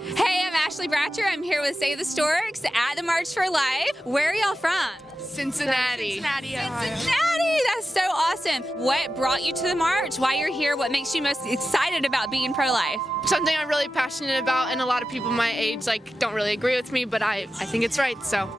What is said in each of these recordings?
Hey, I'm Ashley Bratcher. I'm here with Save The Storks at the March for Life. Where are y'all from? Cincinnati. Cincinnati, that's so awesome. What brought you to the march? Why you're here? What makes you most excited about being pro-life? Something I'm really passionate about, and a lot of people my age don't really agree with me, but I think it's right, so.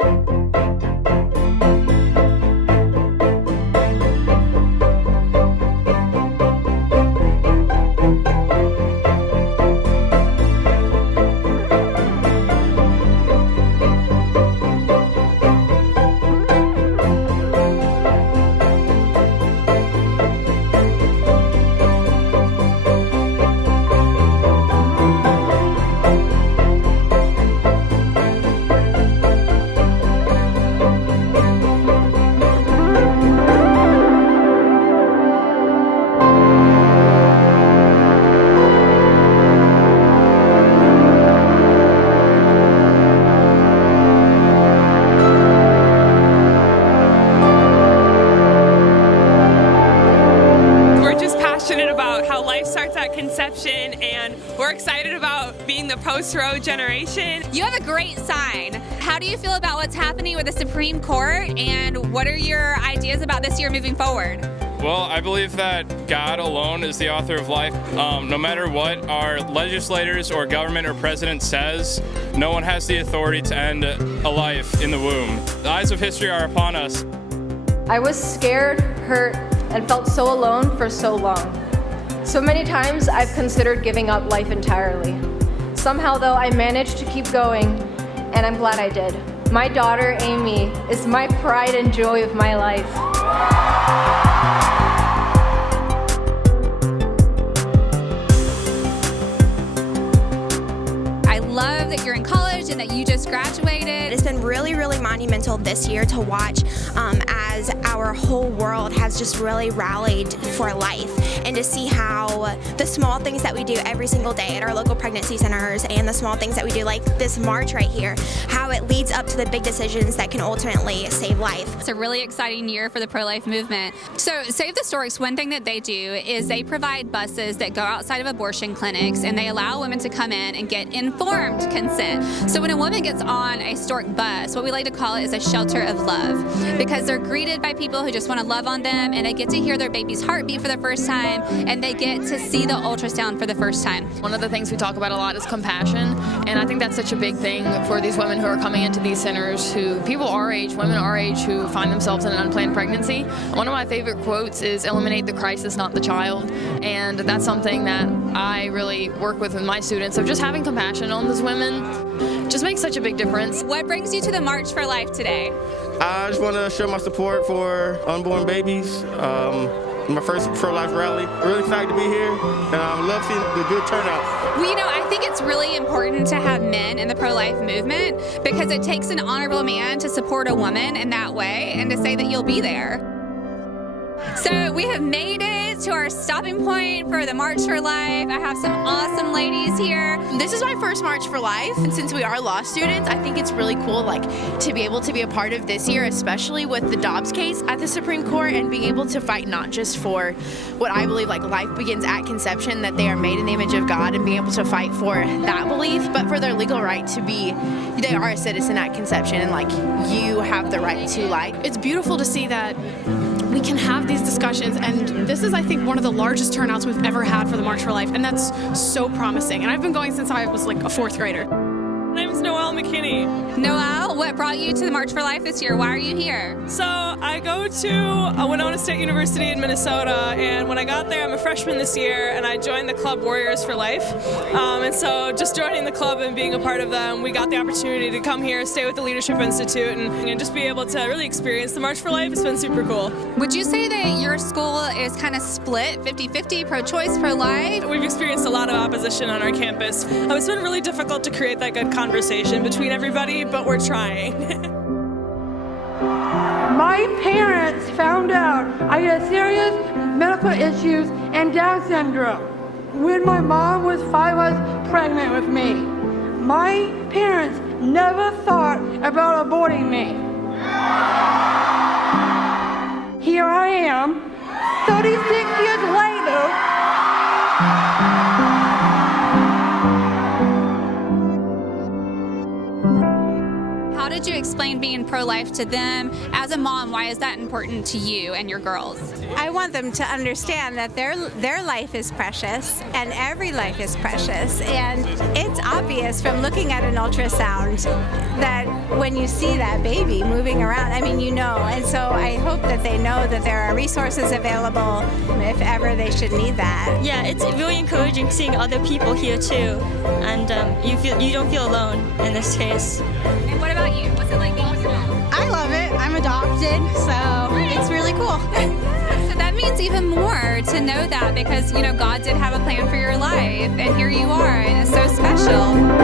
Life starts at conception, and we're excited about being the post-Roe generation. You have a great sign. How do you feel about what's happening with the Supreme Court, and what are your ideas about this year moving forward? Well, I believe that God alone is the author of life. No matter what our legislators or government or president says, no one has the authority to end a life in the womb. The eyes of history are upon us. I was scared, hurt, and felt so alone for so long. So many times I've considered giving up life entirely. Somehow though, I managed to keep going, and I'm glad I did. My daughter, Amy, is my pride and joy of my life. I love that you're in college and that you just graduated. It's been really, really monumental this year to watch as our whole world has just really rallied for life, and to see how the small things that we do every single day at our local pregnancy centers and the small things that we do like this march right here, how it leads up to the big decisions that can ultimately save life. It's a really exciting year for the pro-life movement. So Save the Storks, one thing that they do is they provide buses that go outside of abortion clinics, and they allow women to come in and get informed consent. So when a woman gets on a stork bus, what we like to call it is a shelter of love, because they're greeted by people who just want to love on them, and they get to hear their baby's heartbeat for the first time, and they get to see the ultrasound for the first time. One of the things we talk about a lot is compassion, and I think that's such a big thing for these women who are coming into these centers, people our age, women our age, who find themselves in an unplanned pregnancy. One of my favorite quotes is, "Eliminate the crisis, not the child," and that's something that I really work with my students, of just having compassion on these women. Just makes such a big difference. What brings you to the March for Life today? I just want to show my support for unborn babies. My first pro-life rally. Really excited to be here, and I love seeing the good turnout. Well, you know, I think it's really important to have men in the pro-life movement, because it takes an honorable man to support a woman in that way and to say that you'll be there. So we have made it to our stopping point for the March for Life. I have some awesome ladies here. This is my first March for Life, and since we are law students, I think it's really cool to be able to be a part of this year, especially with the Dobbs case at the Supreme Court, and being able to fight not just for what I believe life begins at conception, that they are made in the image of God, and being able to fight for that belief, but for their legal right to be, they are a citizen at conception, and you have the right to life. It's beautiful to see that we can have these discussions, and this is, I think, one of the largest turnouts we've ever had for the March for Life, and that's so promising. And I've been going since I was a fourth grader. My name's Noelle McKinney. Noelle, what brought you to the March for Life this year? Why are you here? So I go to Winona State University in Minnesota, and when I got there, I'm a freshman this year, and I joined the club Warriors for Life. And so just joining the club and being a part of them, we got the opportunity to come here, stay with the Leadership Institute, and just be able to really experience the March for Life. It's been super cool. Would you say that your school is kind of split, 50-50, pro-choice, pro-life? We've experienced a lot of opposition on our campus. It's been really difficult to create that good conversation between everybody, but we're trying. My parents found out I had serious medical issues and Down syndrome when my mom was 5 months pregnant with me. My parents never thought about aborting me. Here I am, 36 years later. would you explain being pro-life to them? As a mom, why is that important to you and your girls? I want them to understand that their life is precious and every life is precious. And it's obvious from looking at an ultrasound that when you see that baby moving around, I mean, you know. And so I hope that they know that there are resources available if ever they should need that. Yeah, it's really encouraging seeing other people here too. And you don't feel alone in this case. And what about you? What's it like being with your mom? I love it. I'm adopted, so it's really cool. So that means even more to know that, because, you know, God did have a plan for your life, and here you are, and it's so special.